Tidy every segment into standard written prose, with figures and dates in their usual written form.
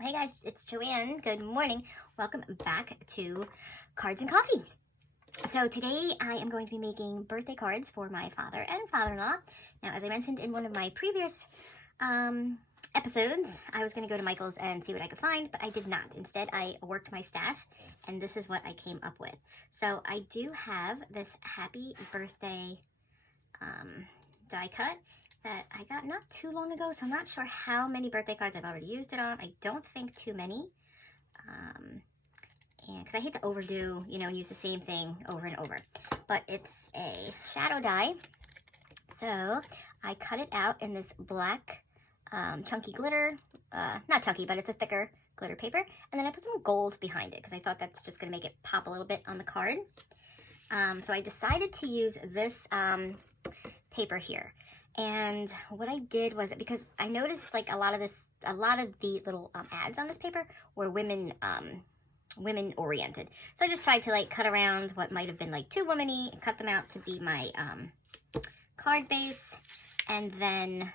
Hey guys, it's Joanne. Good morning. Welcome back to Cards and Coffee. So today I am going to be making birthday cards for my father and father-in-law. Now, as I mentioned in one of my previous episodes, I was going to go to Michael's and see what I could find, but I did not. Instead, I worked my stash, and this is what I came up with. So I do have this happy birthday die cut that I got not too long ago, so I'm not sure how many birthday cards I've already used it on. I don't think too many, and because I hate to overdo, use the same thing over and over. But it's a shadow die, so I cut it out in this black chunky glitter, not chunky, but it's a thicker glitter paper, and then I put some gold behind it because I thought that's just going to make it pop a little bit on the card. So I decided to use this paper here. And what I did was, because I noticed like a lot of the little ads on this paper were women oriented. So I just tried to like cut around what might have been like too womany and cut them out to be my card base. And then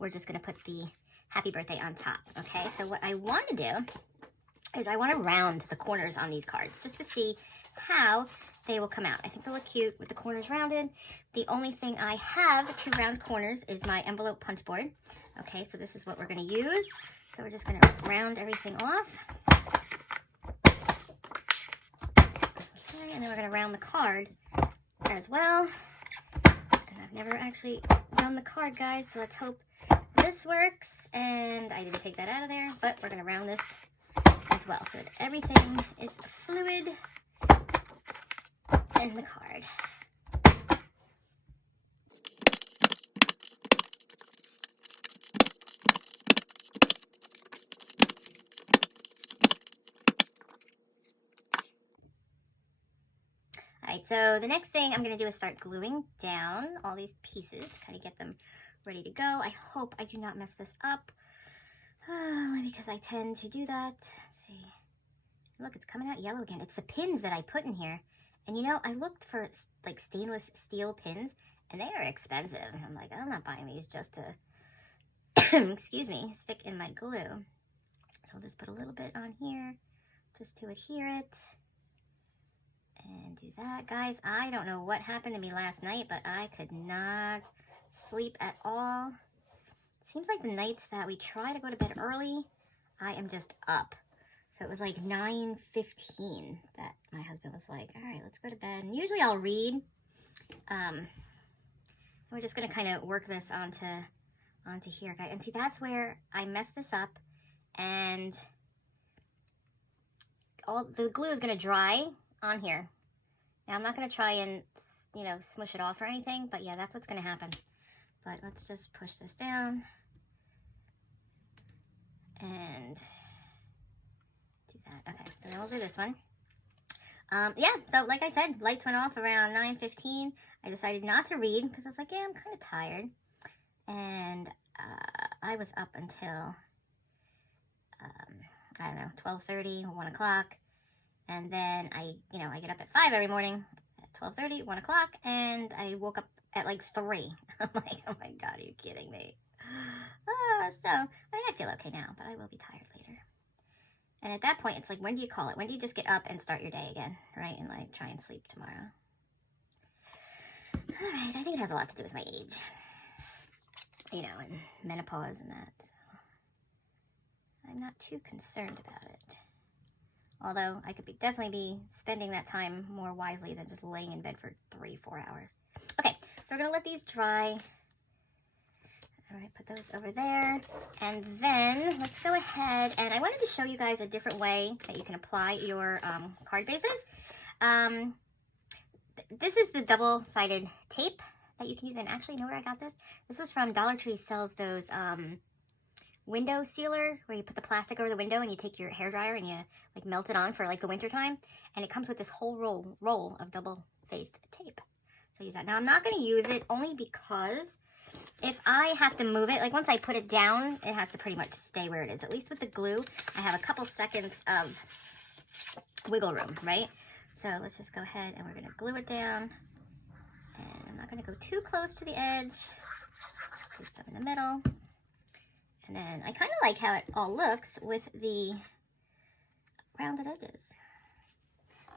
we're just going to put the happy birthday on top. Okay, so what I want to do is I want to round the corners on these cards just to see how they will come out. I think they'll look cute with the corners rounded. The only thing I have to round corners is my envelope punch board. Okay, so this is what we're going to use. So we're just going to round everything off. Okay, and then we're going to round the card as well. And I've never actually done the card, guys, so let's hope this works. And I didn't take that out of there, but we're going to round this as well so that everything is fluid in the card. Alright, so the next thing I'm going to do is start gluing down all these pieces to kind of get them ready to go. I hope I do not mess this up, because I tend to do that. Let's see. Look, it's coming out yellow again. It's the pins that I put in here. And I looked for like stainless steel pins, and they are expensive. And I'm like, I'm not buying these just to, excuse me, stick in my glue. So I'll just put a little bit on here just to adhere it. And do that. Guys, I don't know what happened to me last night, but I could not sleep at all. It seems like the nights that we try to go to bed early, I am just up. So it was like 9:15 that my husband was like, all right, let's go to bed. And usually I'll read. We're just going to kind of work this onto here, guys. And see, that's where I messed this up. And all the glue is going to dry on here. Now, I'm not going to try and, smush it off or anything. But, yeah, that's what's going to happen. But let's just push this down. And okay, so then we'll do this one. Yeah, so like I said, lights went off around 9:15. I decided not to read because I was like, yeah, I'm kind of tired. And I was up until, I don't know, 12:30, 1 o'clock. And then I get up at 5 every morning at 12:30, 1 o'clock. And I woke up at like 3. I'm like, oh my God, are you kidding me? So, I mean, I feel okay now, but I will be tired later. And at that point, it's like, when do you call it? When do you just get up and start your day again, right? And like try and sleep tomorrow. All right, I think it has a lot to do with my age, and menopause and that. So I'm not too concerned about it. Although I could definitely be spending that time more wisely than just laying in bed for 3-4 hours. Okay, so we're gonna let these dry. All right, put those over there. And then let's go ahead, and I wanted to show you guys a different way that you can apply your card bases. This is the double-sided tape that you can use. And actually, you know where I got this? This was from Dollar Tree. Sells those window sealer where you put the plastic over the window and you take your hairdryer and you like melt it on for like the winter time. And it comes with this whole roll of double-faced tape. So use that. Now, I'm not going to use it only because if I have to move it, like once I put it down, it has to pretty much stay where it is. At least with the glue, I have a couple seconds of wiggle room, right? So let's just go ahead and we're going to glue it down. And I'm not going to go too close to the edge. Do some in the middle. And then I kind of like how it all looks with the rounded edges.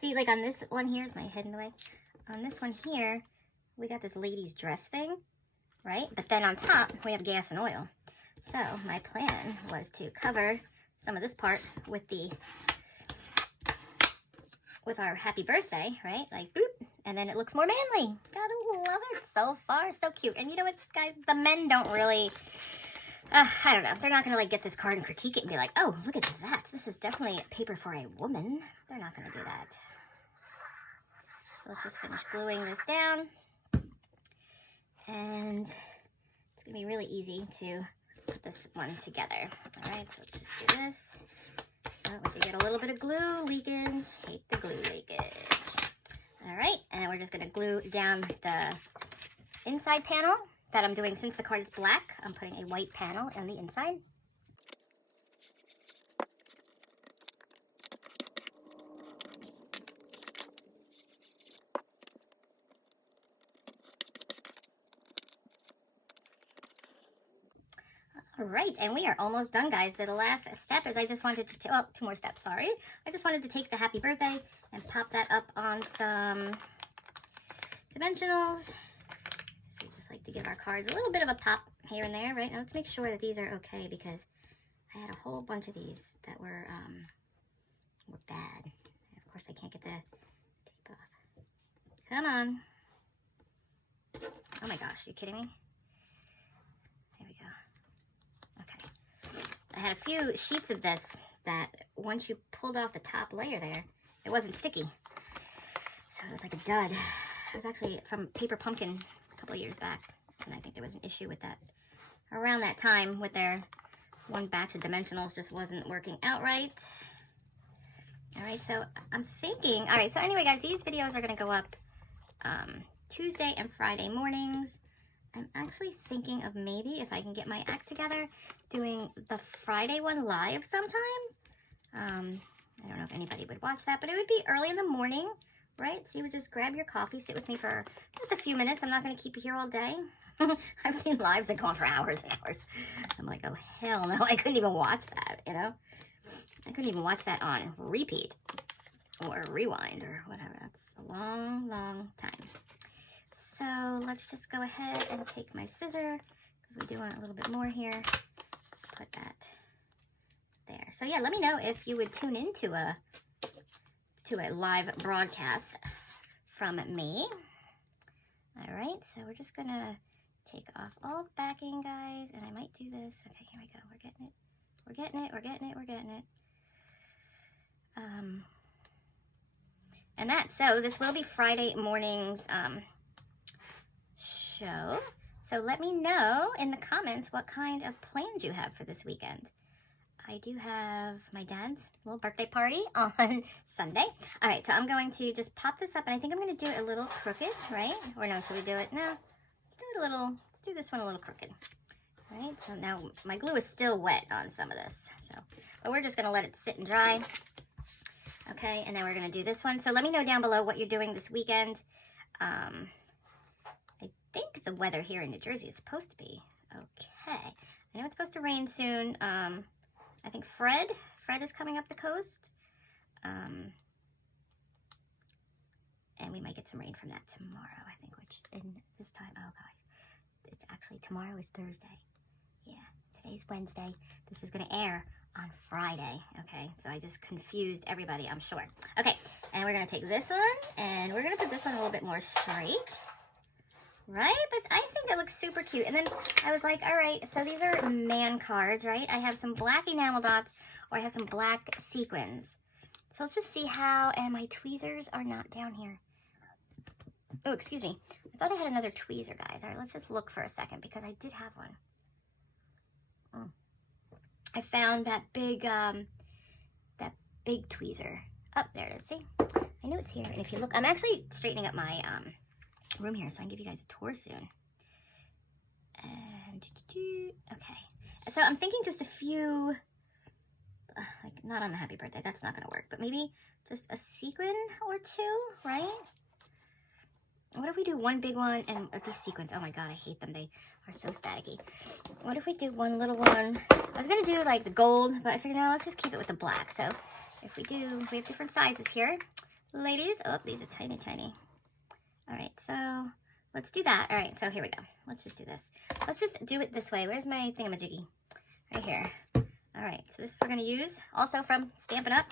See, like on this one here, is my head in the way? On this one here, we got this lady's dress thing, right? But then on top, we have gas and oil. So my plan was to cover some of this part with our happy birthday, right? Like, boop, and then it looks more manly. Gotta love it. So far, so cute. And you know what, guys? The men don't really, I don't know. They're not going to, like, get this card and critique it and be like, oh, look at that. This is definitely paper for a woman. They're not going to do that. So let's just finish gluing this down. And it's going to be really easy to put this one together. All right, so let's just do this. Oh, we get a little bit of glue leakage. Hate the glue leakage. All right, and we're just going to glue down the inside panel that I'm doing. Since the card is black, I'm putting a white panel on the inside. All right, and we are almost done, guys. The last step is I just wanted to, oh, 2 more steps, sorry. I just wanted to take the happy birthday and pop that up on some dimensionals. So we just like to give our cards a little bit of a pop here and there, right? Now let's make sure that these are okay, because I had a whole bunch of these that were bad. And of course, I can't get the tape off. Come on. Oh my gosh, are you kidding me? There we go. I had a few sheets of this that once you pulled off the top layer there, it wasn't sticky. So it was like a dud. It was actually from Paper Pumpkin a couple of years back. And I think there was an issue with that around that time with their one batch of dimensionals just wasn't working out right. All right, so I'm thinking, all right, so anyway, guys, these videos are going to go up Tuesday and Friday mornings. I'm actually thinking of maybe, if I can get my act together, doing the Friday one live sometimes. I don't know if anybody would watch that, but it would be early in the morning, right? So you would just grab your coffee, sit with me for just a few minutes. I'm not going to keep you here all day. I've seen lives that go on for hours and hours. I'm like, oh, hell no. I couldn't even watch that, you know? I couldn't even watch that on repeat or rewind or whatever. That's a long, long time. So let's just go ahead and take my scissor, because we do want a little bit more here. Put that there. So yeah, let me know if you would tune into a live broadcast from me. All right, so we're just gonna take off all the backing, guys, and I might do this. Okay, here we go. We're getting it. We're getting it. We're getting it. We're getting it. And so this will be Friday morning's show. So let me know in the comments what kind of plans you have for this weekend. I do have my dad's little birthday party on Sunday. All right, so I'm going to just pop this up, and I think I'm going to do it a little crooked, right? Or no, should we do it? No, let's do this one a little crooked. All right, so now my glue is still wet on some of this. But we're just going to let it sit and dry. Okay, and then we're going to do this one. So let me know down below what you're doing this weekend. I think the weather here in New Jersey is supposed to be okay. I know it's supposed to rain soon. I think Fred is coming up the coast. And we might get some rain from that tomorrow, I think, which in this time, oh guys, it's actually, tomorrow is Thursday. Yeah, today's Wednesday. This is going to air on Friday, okay? So I just confused everybody, I'm sure. Okay, and we're going to take this one, and we're going to put this one a little bit more straight. Right? But I think it looks super cute. And then I was like, all right, so these are man cards, right? I have some black enamel dots, or I have some black sequins. So let's just see how, and my tweezers are not down here. Oh, excuse me. I thought I had another tweezer, guys. All right, let's just look for a second, because I did have one. I found that big tweezer. Oh, there it is. See? I know it's here. And if you look, I'm actually straightening up my room here, so I can give you guys a tour soon. And okay, so I'm thinking just a few, like not on the happy birthday, that's not gonna work, but maybe just a sequin or two, right? what if we do one big one and these sequins? Oh my god, I hate them. They are so staticky. What if we do one little one? I was gonna do like the gold, but I figured no, let's just keep it with the black. So if we have different sizes here, ladies. Oh, these are tiny, tiny. All right, so let's do that. All right, so here we go. Let's just do this. Let's just do it this way. Where's my thingamajiggy? Right here. All right, so this we're gonna use also from Stampin' Up.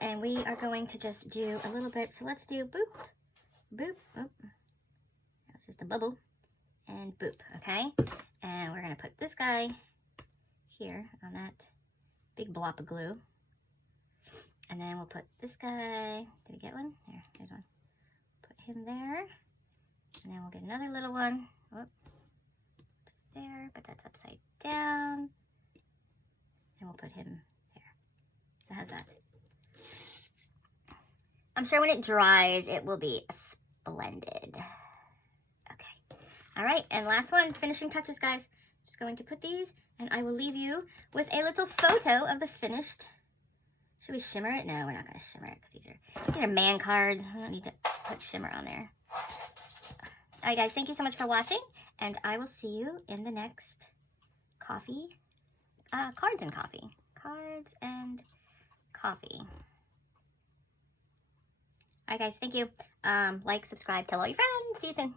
And we are going to just do a little bit. So let's do boop, boop, boop. That's just a bubble. And boop, okay? And we're gonna put this guy here on that big blob of glue. And then we'll put this guy, did we get one? There's one. Put him there. And then we'll get another little one. Whoop. Just there, but that's upside down. And we'll put him there. So how's that? I'm sure when it dries, it will be splendid. Okay. All right, and last one, finishing touches, guys. Just going to put these, and I will leave you with a little photo of the finished. Should we shimmer it? No, we're not going to shimmer it because these are man cards. We don't need to put shimmer on there. All right, guys, thank you so much for watching, and I will see you in the next coffee. Cards and coffee. Cards and coffee. All right, guys, thank you. Like, subscribe, tell all your friends. See you soon.